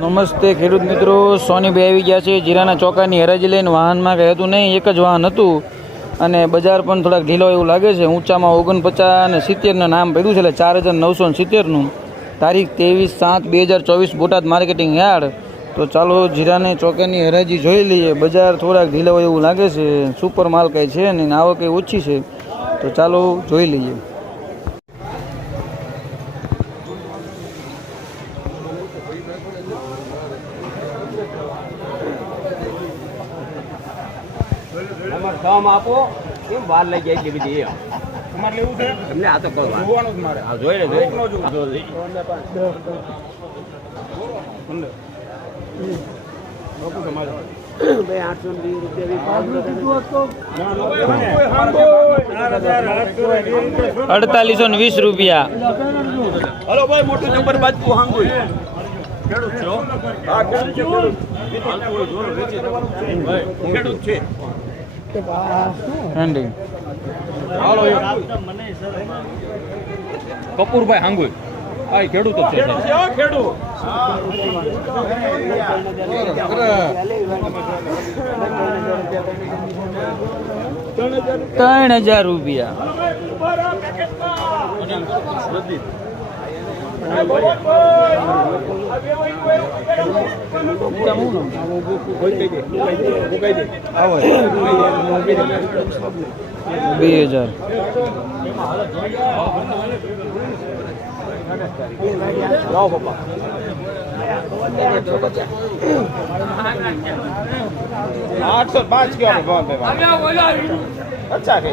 નમસ્તે ખેડૂત મિત્રો, સોની બે આવી ગયા છે જીરાના ચોકાની હરાજી લઈને વાહનમાં કંઈ હતું નહીં, એક જ વાહન હતું અને બજાર પણ થોડાક ઢીલો એવું લાગે છે. ઊંચામાં ઓગણપચાસ અને સિત્તેરના નામ પડ્યું છે એટલે ચાર હજાર નવસો ને સિત્તેરનું. તારીખ ત્રેવીસ સાત બે હજાર ચોવીસ બોટાદ માર્કેટિંગ યાર્ડ. તો ચાલો જીરાને ચોકાની હરાજી જોઈ લઈએ. બજાર થોડાક ઢીલો એવું લાગે છે. સુપર માલ કંઈ છે અને આવક કંઈ ઓછી છે. તો ચાલો જોઈ લઈએ. નંબર છ માં આપો એમ વાર લઈ જાય એટલી બધી એમ. તમારે લેવું છે? તમને આ તો કહો જોઈ લે જોઈ. અડતાલીસો ને વીસ રૂપિયા. હલો ભાઈ મોટું નંબર બાજુ ખેડૂત છે ખેડૂત છે. હેન્ડિંગ હાલો કપૂરભાઈ હાંગુ આ ખેડૂત જ છે. ખેડૂત ત્રણ હજાર રૂપિયા. બે હજાર. આઠસો પાંચ કયો ભાઈ. અચ્છા કે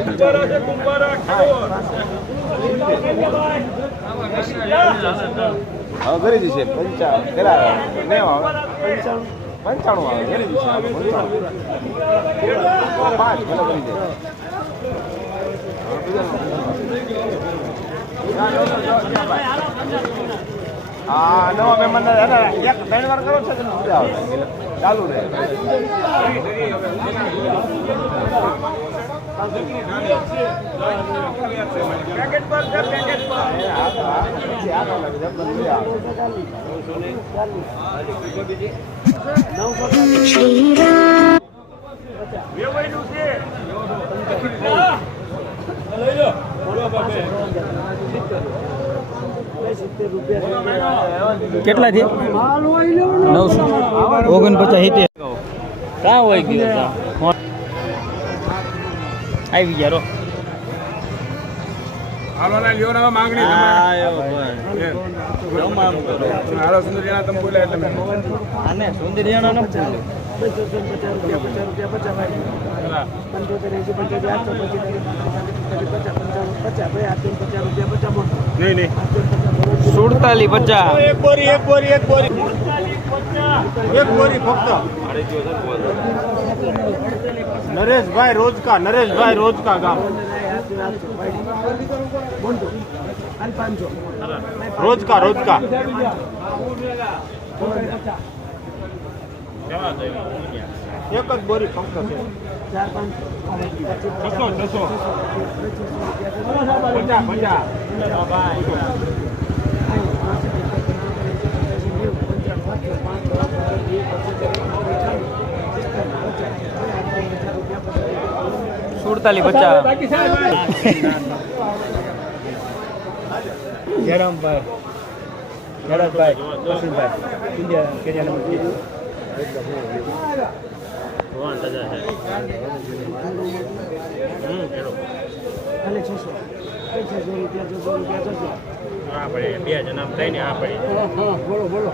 હવે કરી દીશે પંચાવન કેટલા નેવ આવે? પંચાણું આવે દીશે પંચાણું પાંચ ભલે કરી દે. હા નવા મહેમાન એક ત્રણ વાર કરો છો મજા આવે ચાલુ રહે. છે કેટલા છે નવસો. ઓગણપચાસ સિત્તેર. કાં હોય ગયો? આવી ગયા રો. હાલો ના લ્યો ના માંગણી હાલો સુંદરિયાના તમે બોલ્યા એટલે મેં. આને સુંદરિયાનો ન નહીં સુડતાલીસ પચાસ. એક બોરી એક બોરી એક બોરી. એક બોરી ફક્ત. નરેશભાઈ રોજકા નરેશભાઈ રોજકા ગામ. રોજકા રોજકા. એક જ બોરી ફક્ત છે. સુડતાલીસ પચાસ જયરામભાઈ. જયરામભાઈ વસંતભાઈ. ઇન્ડિયા હા નંબર બે જણા થઈને આ પડી બોલો બોલો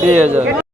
બે હજાર.